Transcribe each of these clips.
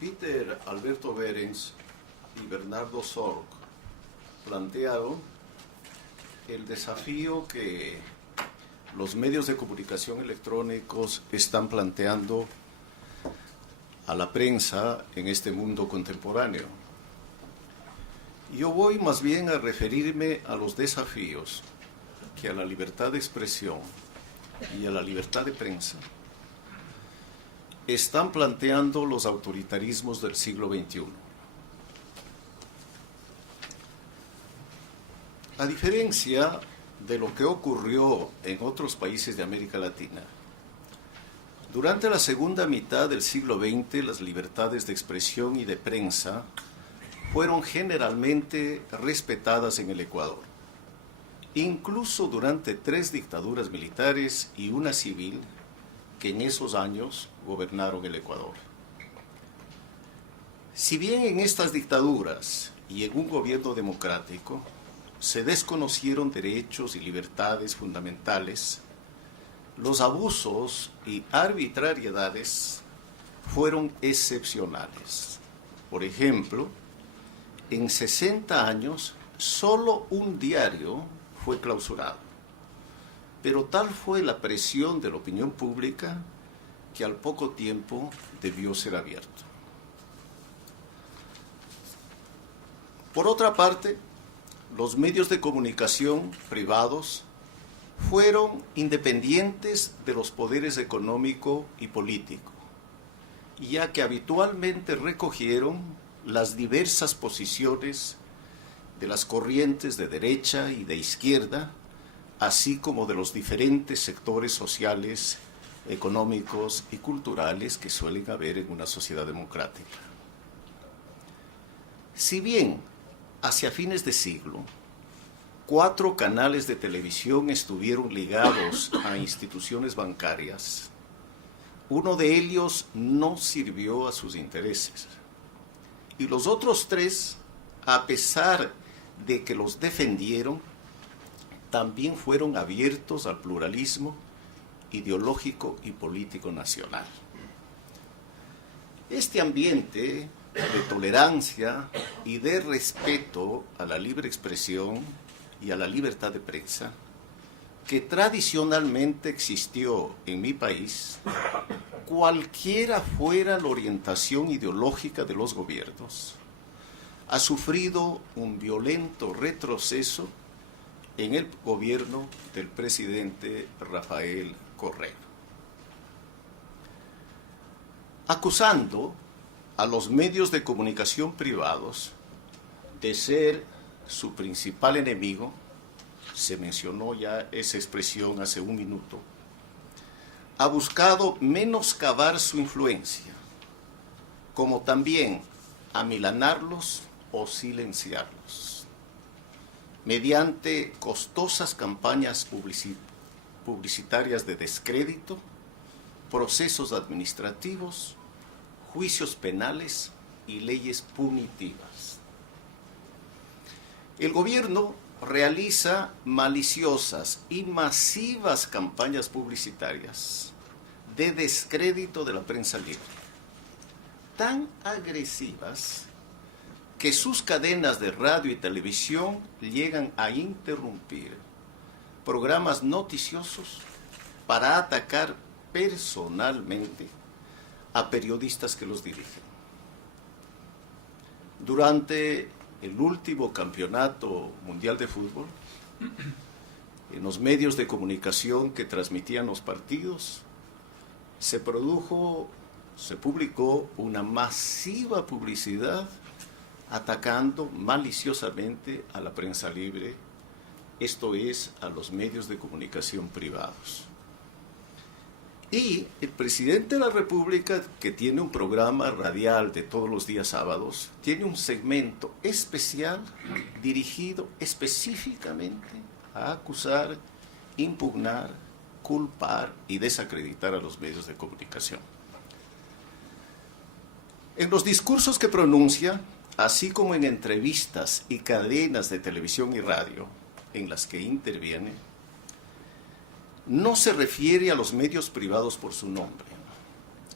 Peter Alberto Behrens y Bernardo Sorg plantearon el desafío que los medios de comunicación electrónicos están planteando a la prensa en este mundo contemporáneo. Yo voy más bien a referirme a los desafíos que a la libertad de expresión y a la libertad de prensa están planteando los autoritarismos del siglo XXI. A diferencia de lo que ocurrió en otros países de América Latina, durante la segunda mitad del siglo XX las libertades de expresión y de prensa fueron generalmente respetadas en el Ecuador, incluso durante 3 dictaduras militares y una civil que en esos años gobernaron el Ecuador. Si bien en estas dictaduras y en un gobierno democrático se desconocieron derechos y libertades fundamentales, los abusos y arbitrariedades fueron excepcionales. Por ejemplo, en 60 años, solo un diario fue clausurado. Pero tal fue la presión de la opinión pública que al poco tiempo debió ser abierto. Por otra parte, los medios de comunicación privados fueron independientes de los poderes económico y político, ya que habitualmente recogieron las diversas posiciones de las corrientes de derecha y de izquierda, así como de los diferentes sectores sociales, económicos y culturales que suelen haber en una sociedad democrática. Si bien hacia fines de siglo, 4 canales de televisión estuvieron ligados a instituciones bancarias, uno de ellos no sirvió a sus intereses. Y los otros 3, a pesar de que los defendieron, también fueron abiertos al pluralismo ideológico y político nacional. Este ambiente de tolerancia y de respeto a la libre expresión y a la libertad de prensa, que tradicionalmente existió en mi país, cualquiera fuera la orientación ideológica de los gobiernos, ha sufrido un violento retroceso en el gobierno del presidente Rafael Correa. Acusando a los medios de comunicación privados de ser su principal enemigo, se mencionó ya esa expresión hace un minuto, ha buscado menoscabar su influencia, como también amilanarlos o silenciarlos, mediante costosas campañas publicitarias de descrédito, procesos administrativos, juicios penales y leyes punitivas. El gobierno realiza maliciosas y masivas campañas publicitarias de descrédito de la prensa libre, tan agresivas que sus cadenas de radio y televisión llegan a interrumpir programas noticiosos para atacar personalmente a periodistas que los dirigen. Durante el último campeonato mundial de fútbol, en los medios de comunicación que transmitían los partidos, se publicó una masiva publicidad atacando maliciosamente a la prensa libre, esto es, a los medios de comunicación privados. Y el presidente de la República, que tiene un programa radial de todos los días sábados, tiene un segmento especial dirigido específicamente a acusar, impugnar, culpar y desacreditar a los medios de comunicación. En los discursos que pronuncia, así como en entrevistas y cadenas de televisión y radio en las que interviene, no se refiere a los medios privados por su nombre,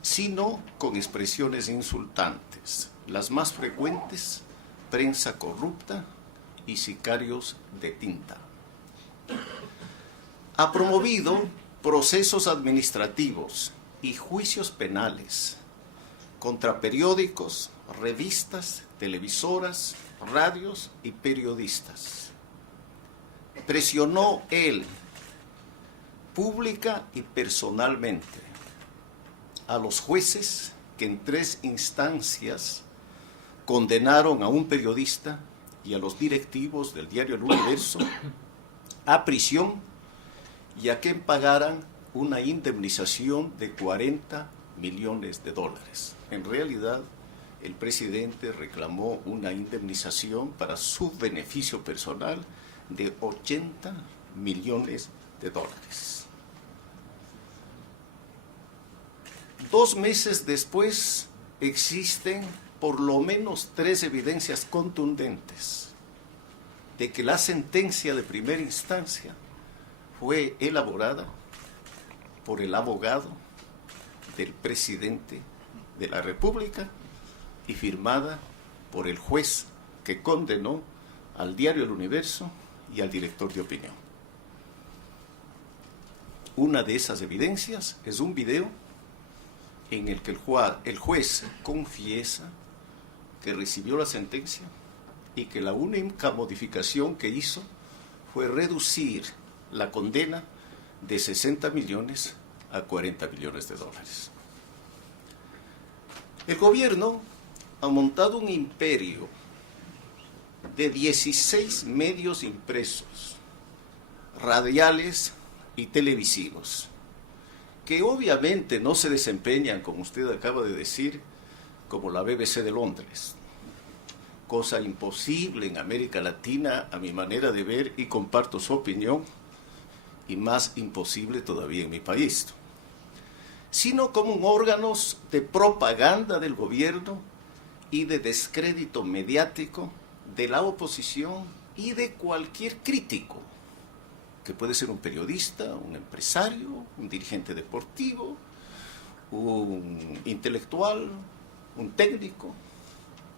sino con expresiones insultantes, las más frecuentes: prensa corrupta y sicarios de tinta. Ha promovido procesos administrativos y juicios penales contra periódicos, revistas, televisoras, radios y periodistas. Presionó él, pública y personalmente, a los jueces que en 3 instancias condenaron a un periodista y a los directivos del diario El Universo a prisión y a que pagaran una indemnización de $40 millones. En realidad, el presidente reclamó una indemnización para su beneficio personal de $80 millones. 2 meses después, existen por lo menos 3 evidencias contundentes de que la sentencia de primera instancia fue elaborada por el abogado del presidente de la República y firmada por el juez que condenó al diario El Universo y al director de opinión. Una de esas evidencias es un video en el que el juez confiesa que recibió la sentencia y que la única modificación que hizo fue reducir la condena de 60 millones a $40 millones. El gobierno ha montado un imperio de 16 medios impresos, radiales y televisivos, que obviamente no se desempeñan, como usted acaba de decir, como la BBC de Londres. Cosa imposible en América Latina, a mi manera de ver, y comparto su opinión, y más imposible todavía en mi país, sino como órganos de propaganda del gobierno y de descrédito mediático de la oposición y de cualquier crítico, que puede ser un periodista, un empresario, un dirigente deportivo, un intelectual, un técnico,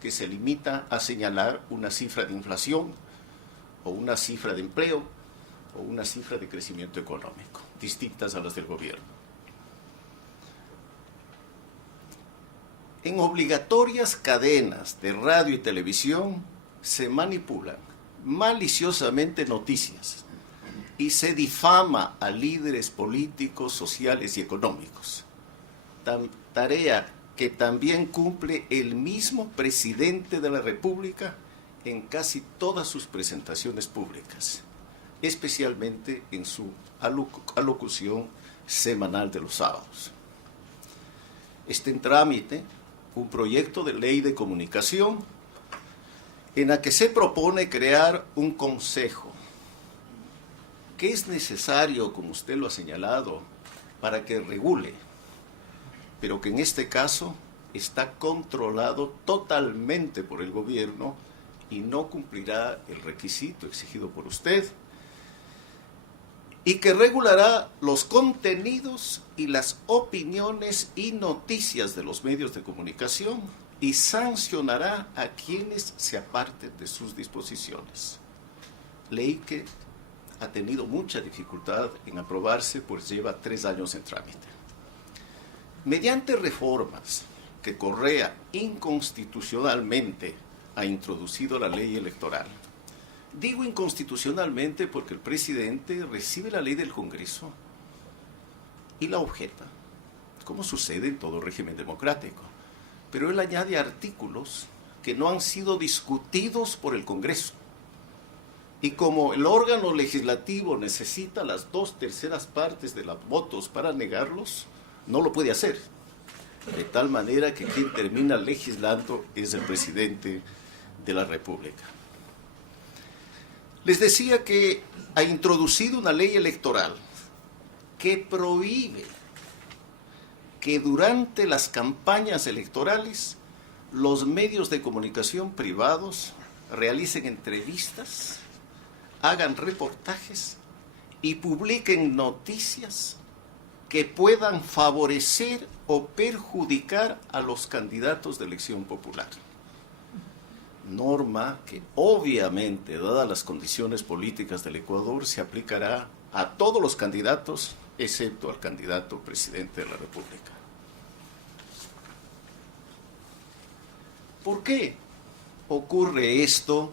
que se limita a señalar una cifra de inflación o una cifra de empleo o una cifra de crecimiento económico, distintas a las del gobierno. En obligatorias cadenas de radio y televisión se manipulan maliciosamente noticias y se difama a líderes políticos, sociales y económicos. Tarea que también cumple el mismo presidente de la República en casi todas sus presentaciones públicas, especialmente en su alocución semanal de los sábados. Está en trámite un proyecto de ley de comunicación en la que se propone crear un consejo que es necesario, como usted lo ha señalado, para que regule, pero que en este caso está controlado totalmente por el gobierno y no cumplirá el requisito exigido por usted, y que regulará los contenidos y las opiniones y noticias de los medios de comunicación y sancionará a quienes se aparten de sus disposiciones. Ley que ha tenido mucha dificultad en aprobarse, pues lleva 3 años en trámite. Mediante reformas que Correa inconstitucionalmente ha introducido la ley electoral. Digo inconstitucionalmente porque el presidente recibe la ley del Congreso y la objeta, como sucede en todo régimen democrático. Pero él añade artículos que no han sido discutidos por el Congreso. Y como el órgano legislativo necesita las 2/3 partes de los votos para negarlos, no lo puede hacer. De tal manera que quien termina legislando es el presidente de la República. Les decía que ha introducido una ley electoral que prohíbe que durante las campañas electorales los medios de comunicación privados realicen entrevistas, hagan reportajes y publiquen noticias que puedan favorecer o perjudicar a los candidatos de elección popular. Norma que obviamente, dadas las condiciones políticas del Ecuador, se aplicará a todos los candidatos, excepto al candidato presidente de la República. ¿Por qué ocurre esto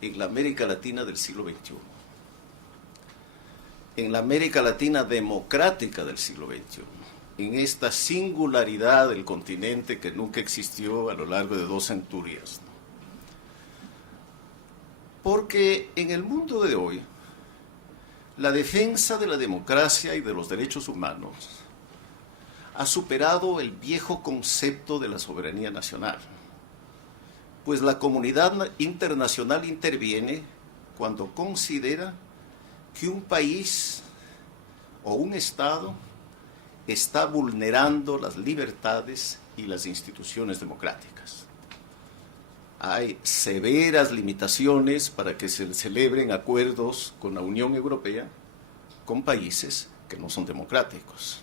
en la América Latina del siglo XXI? En la América Latina democrática del siglo XXI, en esta singularidad del continente que nunca existió a lo largo de 2 centurias. Porque en el mundo de hoy, la defensa de la democracia y de los derechos humanos ha superado el viejo concepto de la soberanía nacional, pues la comunidad internacional interviene cuando considera que un país o un Estado está vulnerando las libertades y las instituciones democráticas. Hay severas limitaciones para que se celebren acuerdos con la Unión Europea con países que no son democráticos.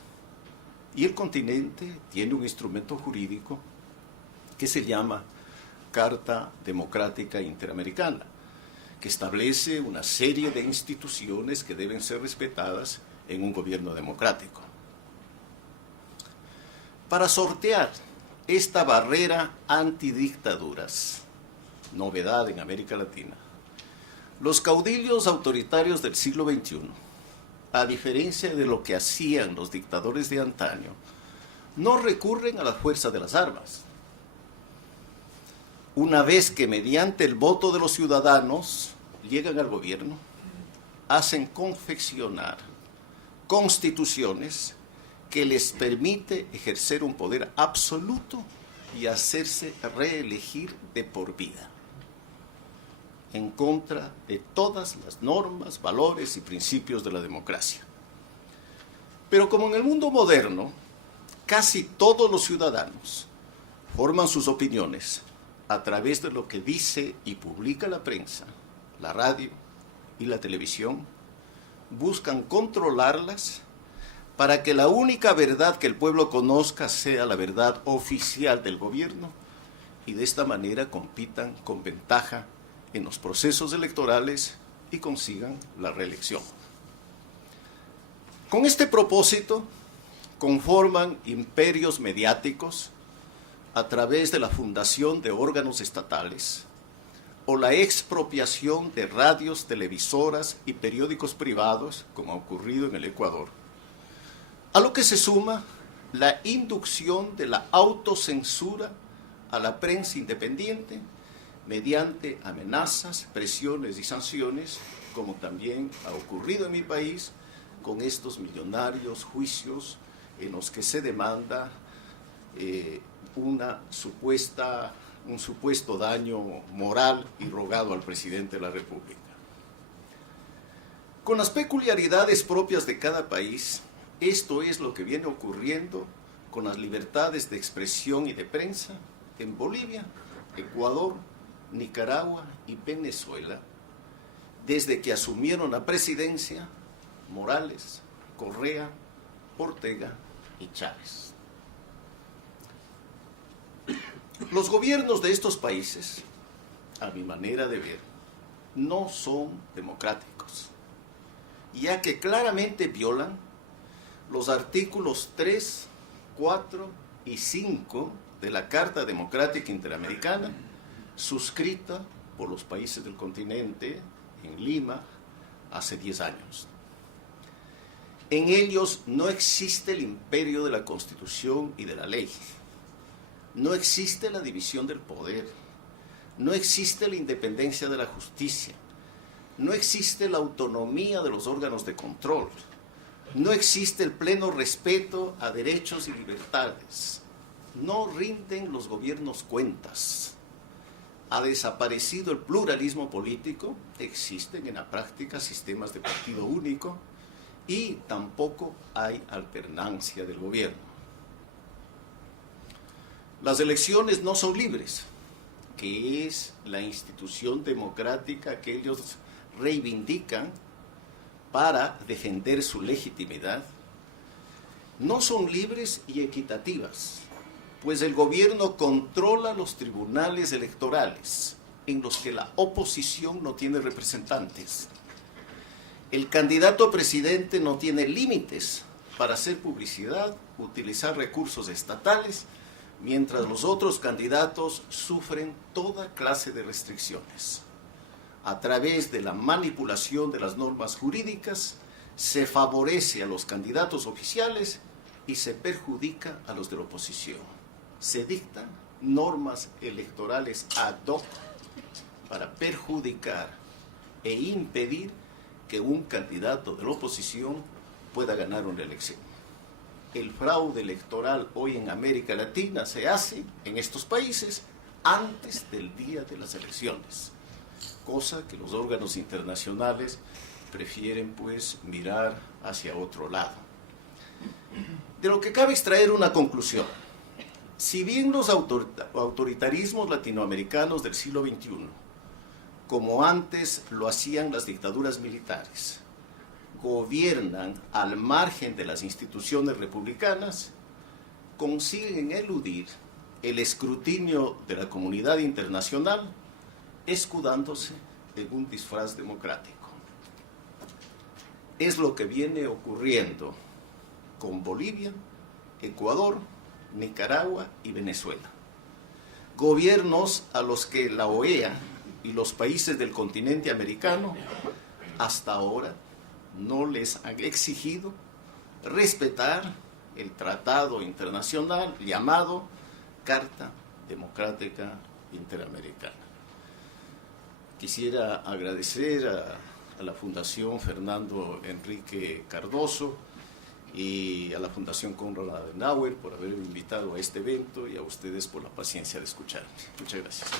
Y el continente tiene un instrumento jurídico que se llama Carta Democrática Interamericana, que establece una serie de instituciones que deben ser respetadas en un gobierno democrático. Para sortear esta barrera antidictaduras, novedad en América Latina, los caudillos autoritarios del siglo XXI, a diferencia de lo que hacían los dictadores de antaño, no recurren a la fuerza de las armas. Una vez que mediante el voto de los ciudadanos llegan al gobierno, hacen confeccionar constituciones que les permite ejercer un poder absoluto y hacerse reelegir de por vida, en contra de todas las normas, valores y principios de la democracia. Pero como en el mundo moderno, casi todos los ciudadanos forman sus opiniones a través de lo que dice y publica la prensa, la radio y la televisión, buscan controlarlas para que la única verdad que el pueblo conozca sea la verdad oficial del gobierno y de esta manera compitan con ventaja en los procesos electorales y consigan la reelección. Con este propósito, conforman imperios mediáticos a través de la fundación de órganos estatales o la expropiación de radios, televisoras y periódicos privados, como ha ocurrido en el Ecuador, a lo que se suma la inducción de la autocensura a la prensa independiente mediante amenazas, presiones y sanciones, como también ha ocurrido en mi país con estos millonarios juicios en los que se demanda un supuesto daño moral y rogado al presidente de la República. Con las peculiaridades propias de cada país, esto es lo que viene ocurriendo con las libertades de expresión y de prensa en Bolivia, Ecuador, Nicaragua y Venezuela, desde que asumieron la presidencia Morales, Correa, Ortega y Chávez. Los gobiernos de estos países, a mi manera de ver, no son democráticos, ya que claramente violan los artículos 3, 4 y 5 de la Carta Democrática Interamericana, suscrita por los países del continente en Lima hace 10 años. En ellos no existe el imperio de la Constitución y de la ley, no existe la división del poder, no existe la independencia de la justicia, no existe la autonomía de los órganos de control, no existe el pleno respeto a derechos y libertades, no rinden los gobiernos cuentas, ha desaparecido el pluralismo político, existen en la práctica sistemas de partido único y tampoco hay alternancia del gobierno. Las elecciones no son libres, que es la institución democrática que ellos reivindican para defender su legitimidad. no son libres y equitativas, pues el gobierno controla los tribunales electorales, en los que la oposición no tiene representantes. El candidato a presidente no tiene límites para hacer publicidad, utilizar recursos estatales, mientras los otros candidatos sufren toda clase de restricciones. A través de la manipulación de las normas jurídicas, se favorece a los candidatos oficiales y se perjudica a los de la oposición. Se dictan normas electorales ad hoc para perjudicar e impedir que un candidato de la oposición pueda ganar una elección. El fraude electoral hoy en América Latina se hace en estos países antes del día de las elecciones, cosa que los órganos internacionales prefieren pues mirar hacia otro lado. De lo que cabe extraer una conclusión. Si bien los autoritarismos latinoamericanos del siglo XXI, como antes lo hacían las dictaduras militares, gobiernan al margen de las instituciones republicanas, consiguen eludir el escrutinio de la comunidad internacional, escudándose en un disfraz democrático. Es lo que viene ocurriendo con Bolivia, Ecuador, Nicaragua y Venezuela. Gobiernos a los que la OEA y los países del continente americano hasta ahora no les han exigido respetar el tratado internacional llamado Carta Democrática Interamericana. Quisiera agradecer a la Fundación Fernando Enrique Cardoso y a la Fundación Konrad Adenauer por haberme invitado a este evento y a ustedes por la paciencia de escucharme. Muchas gracias.